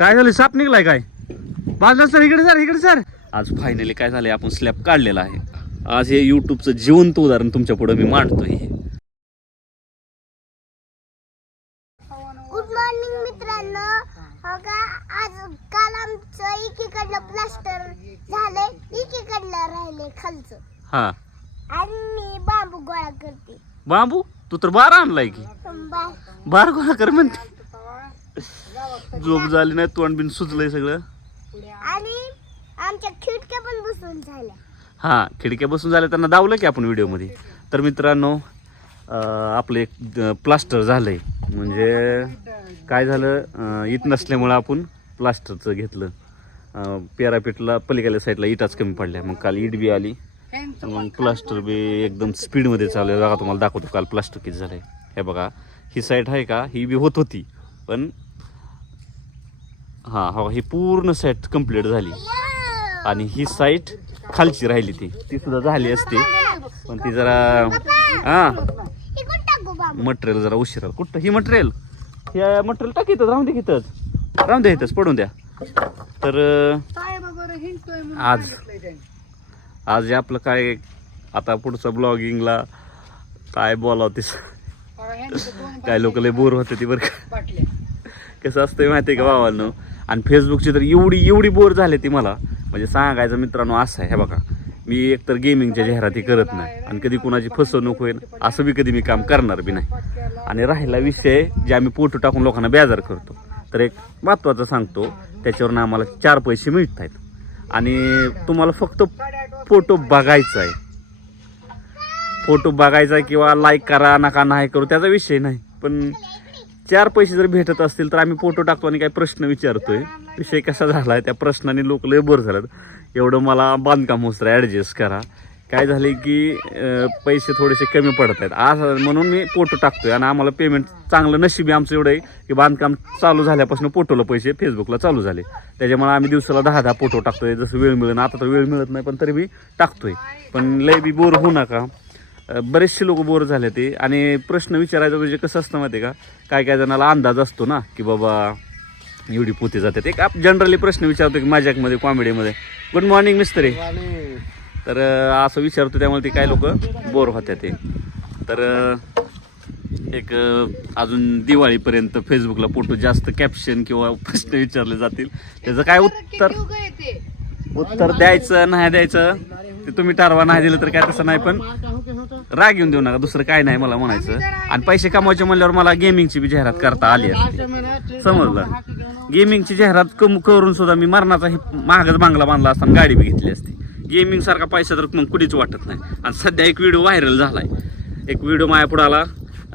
काय झालं? साप निघलाय काय? बाजला सर इकडे सर इकडे सर. आज फायनली काय झालंय? आपण स्लॅब काढलेला आहे. आज हे युट्यूबचं जिवंत उदाहरण तुमच्यापुढे मी मांडतोय. गुड मॉर्निंग मित्रांनो. हो का? आज काल आमचं एकीकडलं प्लास्टर झालंय एकीकडलं राहिले खालचं. हा. आणि मी बांबू गोळा करते. बाबू? तू तर बारा आणलाय की. बा- बारा गोळा कर म्हणते. झोप झाली नाही तोंड बिन सुचलंय सगळं. आणि आमच्या खिडक्या पण बसून झाल्या. हा खिडक्या बसून झाल्या. त्यांना दावलं की आपण व्हिडिओमध्ये तर मित्रांनो आपलं एक प्लास्टर झालंय. म्हणजे काय झालं इट नसल्यामुळं आपण प्लास्टरचं घेतलं. अं, पेरापीठला पलीकडल्या साईडला इटाच कमी पडल्या. मग काल इट बी आली. मग प्लास्टर बी एकदम स्पीडमध्ये चालू आहे. बघा तुम्हाला दाखवतो काल प्लास्टर किती झालं आहे हे बघा ही साईड आहे का? ही बी होत होती. पण हां हो ही पूर्ण साईड कंप्लीट झाली. आणि ही साईट खालची राहिली ती. ती सुद्धा झाली असती. पण ती जरा हा. मटेरियल जरा उशिरा. कुठं? ही मटेरियल हे मटेरियल टाक इथं राहून दे इथंच. राहून द्या इथंच पडून द्या. तर आज. आज हे आपलं काय आता पुढचं ब्लॉगिंगला काय बोलावं ते काय लोक लय बोर होते ती बरं का? कसं असतंय माहिती आहे का भावांनो? आणि फेसबुकची तर एवढी एवढी बोर झाली ती मला. म्हणजे सांगायचं मित्रांनो असं आहे हे बघा. मी एकतर गेमिंगच्या जाहिराती करत नाही आणि कधी कुणाची फसवणूक होईल असं बी कधी मी काम करणार बी नाही. आणि राहिला विषय जे आम्ही फोटो टाकून लोकांना बेजार करतो. तर एक महत्त्वाचं सांगतो त्याच्यावरून आम्हाला चार पैसे मिळत आहेत आणि तुम्हाला फक्त फोटो बघायचा आहे. फोटो बघायचा किंवा लाईक करा नका नाही करू त्याचा विषय नाही. पण चार पैसे जर भेटत असतील तर आम्ही फोटो टाकतो आणि काही प्रश्न विचारतोय. विषय कसा झालाय? त्या प्रश्नाने लोक लय बोर झालं एवढं मला बांधकाम होत ॲडजस्ट करा. काय झाले की पैसे थोडेसे कमी पडत आहेत. आज म्हणून मी फोटो टाकतोय आणि आम्हाला पेमेंट चांगलं नशीबी आमचं एवढं. आहे की बांधकाम चालू झाल्यापासून फोटोला पैसे फेसबुकला चालू झाले. त्याच्यामुळे आम्ही दिवसाला दहा दहा फोटो टाकतोय. जसं वेळ मिळेल आता तर वेळ मिळत नाही पण तरी मी टाकतोय. पण लय बी बोर होऊ नका. बरेचसे लोक बोर झाले ते आणि प्रश्न विचारायचा म्हणजे कसं असतं माहिती आहे का? काय काय जणाला अंदाज असतो ना की बाबा एवढी पोते जातात. एक आप जनरली प्रश्न विचारतो की माझ्यामध्ये कॉमेडीमध्ये गुड मॉर्निंग मिस्त्री तर असं विचारतो त्यामुळे ते काय लोक बोर होत्या ते. तर एक अजून दिवाळीपर्यंत फेसबुकला फोटो जास्त कॅप्शन किंवा प्रश्न विचारले जातील. त्याचं काय उत्तर? उत्तर द्यायचं नाही द्यायचं? ते तुम्ही ठरवा नाही दिलं तर काय तसं नाही पण राग येऊन देऊ नका दुसरं काय नाही मला म्हणायचं. आणि पैसे कमवायचे म्हणल्यावर मला गेमिंगची बी जाहिरात करता आली असते समजलं. गेमिंगची जाहिरात कम करून सुद्धा मी मरणाचा हे महागच बांगला बांधला असताना गाडी बी घेतली असती. गेमिंग सारखा पैसा तर मग कुठेच वाटत नाही. आणि सध्या एक व्हिडिओ व्हायरल झालाय. एक व्हिडिओ माझ्या पुढे आला.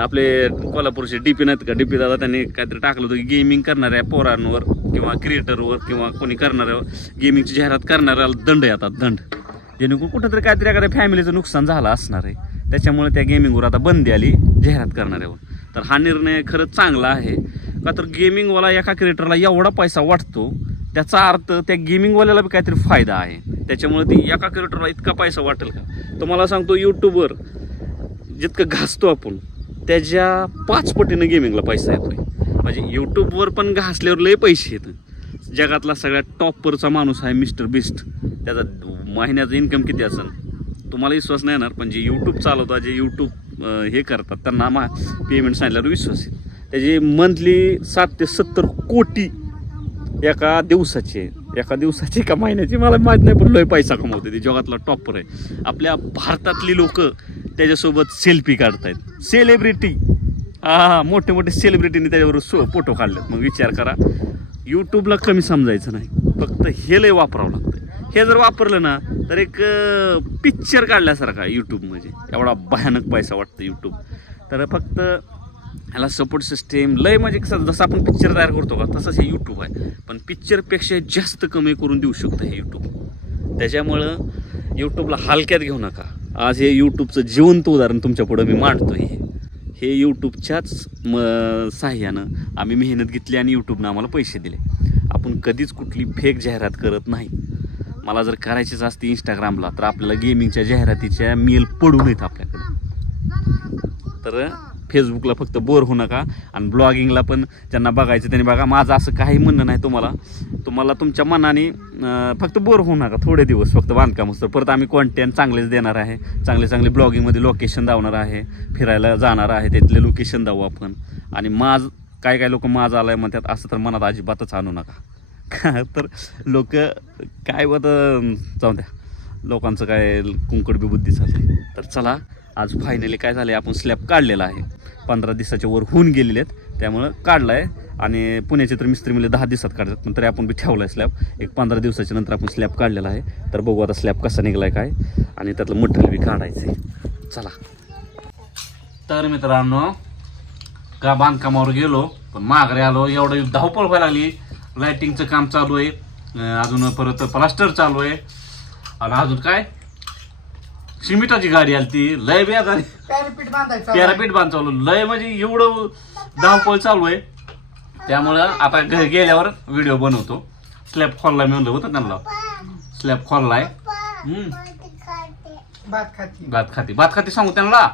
आपले कोल्हापूरचे डीपी नाहीत का? डीपी दादा त्यांनी काहीतरी टाकलं होतं की गेमिंग करणाऱ्या पोरांवर किंवा क्रिएटरवर किंवा कोणी करणाऱ्या गेमिंगची जाहिरात करणाऱ्याला दंड येतात दंड. जेणेकरून कुठंतरी काहीतरी एखाद्या फॅमिलीचं नुकसान झालं असणार आहे. त्याच्यामुळे त्या गेमिंगवर आता बंदी आली जाहिरात करणाऱ्यावर. तर हा निर्णय खरंच चांगला आहे. का तर गेमिंगवाला एका क्रिएटरला एवढा पैसा वाटतो त्याचा अर्थ त्या गेमिंगवाल्याला बी काहीतरी फायदा आहे. त्याच्यामुळे ती एका क्रिएटरला इतका पैसा वाटेल का? तुम्हाला सांगतो यूट्यूबवर जितकं घासतो आपण त्याच्या पाच पटीनं गेमिंगला पैसा आहे म्हणजे यूट्यूबवर पण घासल्यावर लय पैसे येतं जगातला सगळ्यात टॉपवरचा माणूस आहे मिस्टर बिस्ट त्याचा महिन्याचं इन्कम किती असेल? तुम्हाला विश्वास नाही येणार पण जे यूट्यूब चालवतात जे यूट्यूब हे करतात त्यांना मा पेमेंट सांगितल्यावर विश्वास येईल. त्याची मंथली सात ते सत्तर कोटी एका दिवसाचे एका दिवसाची एका महिन्याची मला माहीत नाही पण लय पैसा कमवते. ते जगातला टॉपर आहे. आपल्या भारतातली लोक त्याच्यासोबत सेल्फी काढतायत. सेलिब्रिटी हा मोठे मोठे सेलिब्रिटीने त्याच्यावर सो फोटो काढलेत. मग विचार करा यूट्यूबला कमी समजायचं नाही. फक्त हे लय वापरावं लागतं. हे जर वापरलं ना तर एक पिक्चर काढल्यासारखा यूट्यूब म्हणजे एवढा भयानक पैसा वाटतं यूट्यूब तर फक्त ह्याला सपोर्ट सिस्टीम लय म्हणजे कसं जसं आपण पिक्चर तयार करतो का तसंच हे यूट्यूब आहे. पण पिक्चरपेक्षा जास्त कमी करून देऊ शकतं हे यूट्यूब त्याच्यामुळं यूट्यूबला हलक्यात घेऊ नका. आज हे यूट्यूबचं जिवंत उदाहरण तुमच्या पुढं मी मांडतो हे हे यूट्यूबच्याच म साह्यानं आम्ही मेहनत घेतली आणि यूट्यूबनं आम्हाला पैसे दिले. आपण कधीच कुठली फेक जाहिरात करत नाही. मला जर करायचीच असते इंस्टाग्रामला तर आपल्याला गेमिंगच्या जाहिरातीच्या मेल पडू नयेत आपल्याकडे. तर फेसबुकला फक्त बोर होऊ नका आणि ब्लॉगिंगला पण ज्यांना बघायचं त्यांनी बघा. माझं असं काही म्हणणं नाही तुम्हाला. तुम्हाला तुमच्या मनाने फक्त बोर होऊ नका. थोडे दिवस फक्त बांधकाम असतं. परत आम्ही कॉन्टेंट चांगलेच देणार आहे. चांगले चांगले ब्लॉगिंगमध्ये लोकेशन दावणार आहे. फिरायला जाणार आहे. त्यातले लोकेशन दावू आपण. आणि माज काय काय लोक माज आलाय म्हणतात असं तर मनात अजिबातच आणू नका. का तर लोक काय बघ जाऊ द्या. लोकांचं काय कुंकड बुद्धी झाली तर चला आज फायनली काय झालं आपण स्लॅब काढलेला आहे. पंधरा दिवसाच्या वर होऊन गेलेले आहेत. त्यामुळं काढला आहे आणि पुण्याचे तर मिस्त्री म्हणजे दहा दिवसात काढतात पण तरी आपण बी ठेवला आहे स्लॅब एक पंधरा दिवसाच्या नंतर आपण स्लॅब काढलेला आहे. तर बघू आता स्लॅब कसा निघाला आहे काय. आणि त्यातलं मटेरियल बी काढायचं आहे चला. तर मित्रांनो का बांधकामावर गेलो पण माघारी आलो एवढं धावपळ व्हायला लागली. लाइटिंगचं काम चालू आहे. अजून परत प्लास्टर चालू आहे. आणि अजून काय? सिमिटाची गाडी आली ती लय बेजारी पॅरापीट बांधायचं पॅरापीट बांध चालू लय म्हणजे एवढं धावपळ चालू आहे. त्यामुळं आता घरी गेल्यावर व्हिडिओ बनवतो. स्लॅब खोललाय म्हणलं होतं त्यांना. स्लॅब खोललाय हम्म. भात खाती. भात खाती. भात खाती सांगू त्यांना.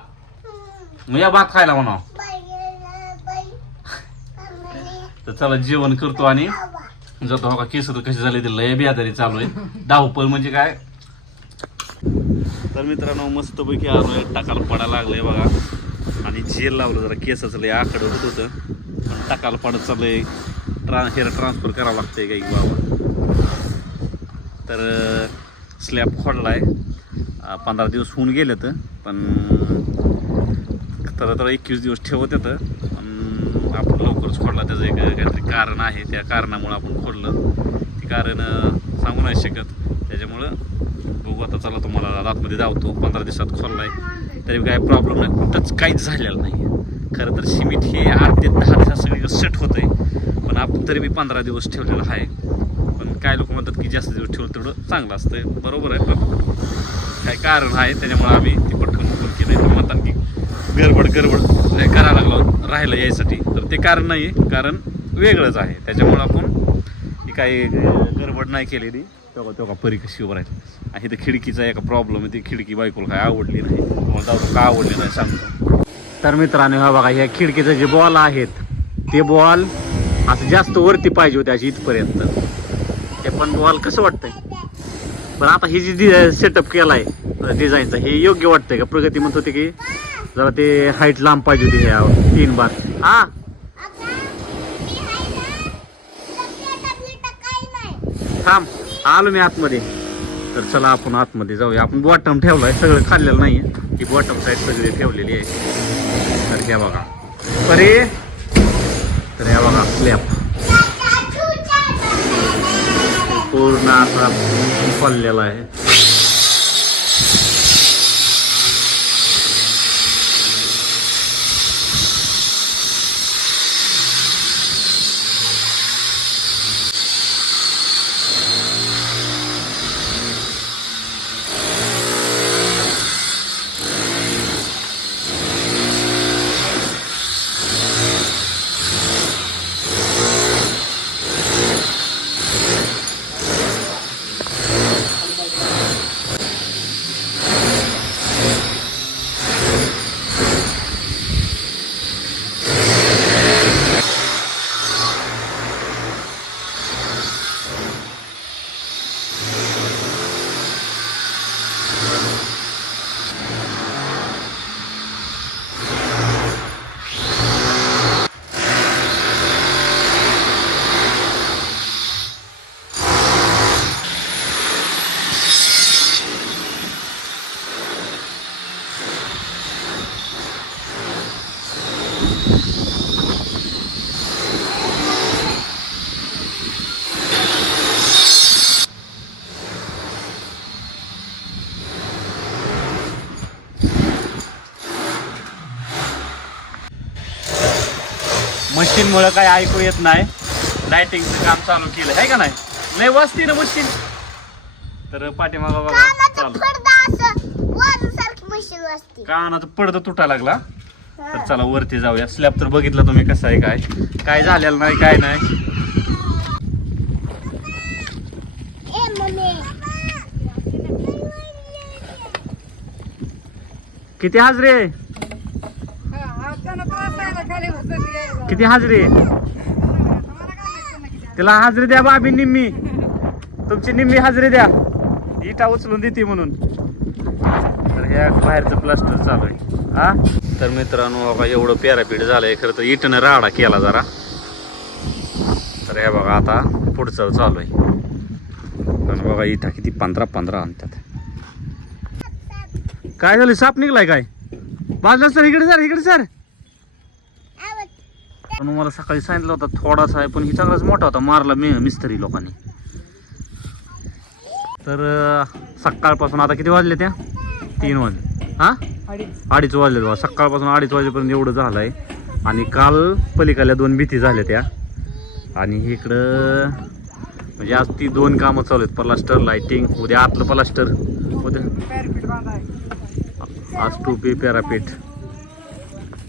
मग या भात खायला म्हणा. तर चला जेवण करतो आणि जातो हो का केस तर कसे झाले ते लय बियादारी चालू आहे. धावपळ म्हणजे काय? तर मित्रांनो मस्तपैकी आलोय टाकाला पडायला लागलंय बघा. आणि जेल लावलं जरा केसाचं लय आकडं होत होतं. पण टाकाला पडत चाललंय ट्रान हेअर ट्रान्सफर करावं लागतंय काही बाबा. तर स्लॅब खोडलाय आहे पंधरा दिवस होऊन गेले तर पण तर एकवीस दिवस ठेवत येतं. आपण लवकरच खोडला. त्याचं एक काहीतरी कारण आहे. त्या कारणामुळं आपण खोडलं. ते कारण सांगू नाही शकत. त्याच्यामुळं बघू आता. चला तुम्हाला आतमध्ये धावतो. पंधरा दिवसात खोललाय तरी काय प्रॉब्लेम नाही. कुठंच काहीच झालेलं नाही. खरं तर सिमेंट हे आठ ते दहा दिवसात सगळीकडे सेट होतंय. पण आपण तरी मी पंधरा दिवस ठेवलेला आहे. पण काय लोक म्हणतात की जास्त दिवस ठेवलं तेवढं चांगलं असतं बरोबर आहे. पण काय कारण आहे. त्याच्यामुळे आम्ही ती पटकन की केलं म्हणतात की गडबड गडबड. नाही करायला लागलो राहिलं यायसाठी. तर ते कारण नाही आहे कारण वेगळंच आहे. त्याच्यामुळं आपण काही गडबड नाही केलेली. तेव्हा तेव्हा परी कशी उभं राहिली. आणि तर खिडकीचा एक प्रॉब्लेम आहे. ती खिडकी बायकोला काय आवडली नाही. तुम्हाला जाऊ का आवडली नाही सांगतो. तर मित्रांनो हा बघा ह्या खिडकीचे जे बॉल आहेत ते बॉल असं जास्त वरती पाहिजे होते अशी इथपर्यंत. ते पण बॉल कसं वाटतंय? पण आता ही जी सेटअप केला आहे डिझाईनचा हे योग्य वाटतंय का? प्रगती म्हणत होते की जरा ते हाईट लांब पाहिजे होती ह्या तीन बार. हा. थांब. आलो मी आतमध्ये. तर चला आपण आतमध्ये जाऊया. आपण बॉटम ठेवलाय सगळं खाल्लेलं नाहीये. ही बॉटम साईड सगळी ठेवलेली आहे. तर घ्या बघा. अरे! तर ह्या बघा स्लॅब पूर्ण असा पडलेला आहे. मशीनमुळे काय ऐकू येत नाही. लाइटिंगचं काम चालू केलं. आहे का नाही? लय वाजती ना मशीन. तर पाठीमागा बघा चालू. कानाचं पडदा तुटायला लागला. तर चला वरती जाऊया. स्लॅब तर बघितलं तुम्ही कसं आहे काय. काय झालेलं नाही काय नाही. किती हाजरी आहे किती हाजरी? आहे तिला हाजरी द्या बाबी निम्मी. तुमची निम्मी हाजरी द्या. इटा उचलून देते म्हणून. तर ह्या बाहेरचं प्लास्टर चालू आहे. हा? तर मित्रांनो बाबा एवढं पॅरापीट झालंय. खरं तर इटनं राडा केला जरा. तर हे बघा आता पुढचं चालू आहे. पण बघा इटा किती पंधरा पंधरा आणतात. काय झालं? साप निघलाय काय? बाजला सर इकडे सर इकडे सर. पण मला सकाळी सांगितलं होता थोडासा आहे पण ही चांगलाच मोठा होता मारला मी मिस्त्री लोकांनी. तर सकाळपासून आता किती वाजले त्या? तीन वाजले. हा? अडीच. वाजले बा. सकाळपासून अडीच वाजेपर्यंत एवढं झालंय. आणि काल पलीकडल्या दोन भीती झाल्या त्या. आणि इकडं म्हणजे आज ती दोन कामं चालू आहेत. प्लास्टर लाइटिंग उद्या आतलं प्लास्टर. उद्या. आज टोपी पॅरापीट.